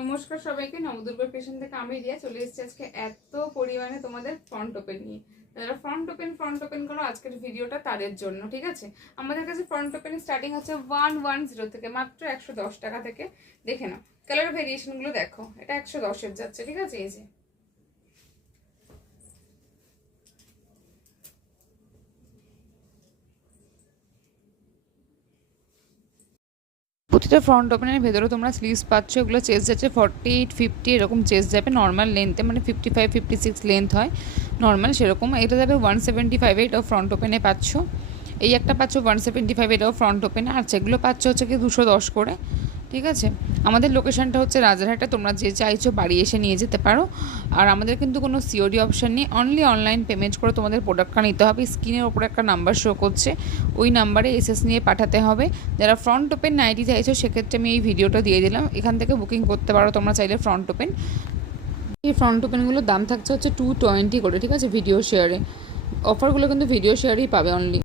নমস্কার সবাইকে, নবদুর্গার পেছন থেকে আমি রিয়া চলে এসেছি আজকে এত পরিমাণে তোমাদের ফ্রন্ট ওপেন নিয়ে। যারা ফ্রন্ট ওপেন করো আজকের ভিডিওটা তাদের জন্য, ঠিক আছে। আমাদের কাছে ফ্রন্ট ওপেন স্টার্টিং হচ্ছে 110 থেকে, মাত্র 110 টাকা থেকে। দেখে নাও কালার ভেরিয়েশনগুলো, দেখো এটা 110-এর যাচ্ছে, ঠিক আছে। এই যে প্রতিটা ফ্রন্ট ওপেনের ভেতরে তোমরা স্লিভস পাচ্ছ। এগুলো চেস্ট যাচ্ছে 48-50 এরকম চেস্ট যাবে নর্মাল লেন্থে, মানে 55-56 লেন্থ হয় নর্মাল সেরকম। এটা যাবে 175, এটাও ফ্রন্ট ওপেনে পাচ্ছ। এই একটা পাচ্ছ 175, এটাও ফ্রন্ট ওপেনে। আর যেগুলো পাচ্ছ হচ্ছে কি 210 করে, ঠিক আছে। আমাদের লোকেশনটা হচ্ছে রাজারহাটে, তোমরা যে চাইছো বাড়ি এসে নিয়ে যেতে পারো। আর আমাদের কিন্তু কোনো সিওডি অপশান নেই, অনলি অনলাইন পেমেন্ট করে তোমাদের প্রোডাক্টটা নিতে হবে। স্ক্রিনের ওপরে একটা নাম্বার শো করছে, ওই নাম্বারে এসএস নিয়ে পাঠাতে হবে। যারা ফ্রন্ট ওপেন নাইটি চাইছো সেক্ষেত্রে আমি এই ভিডিওটা দিয়ে দিলাম, এখান থেকে বুকিং করতে পারো তোমরা চাইলে ফ্রন্ট ওপেন। এই ফ্রন্ট ওপেনগুলোর দাম থাকছে হচ্ছে 220 করে, ঠিক আছে, ভিডিও শেয়ারে। অফারগুলো কিন্তু ভিডিও শেয়ারেই পাবে অনলি।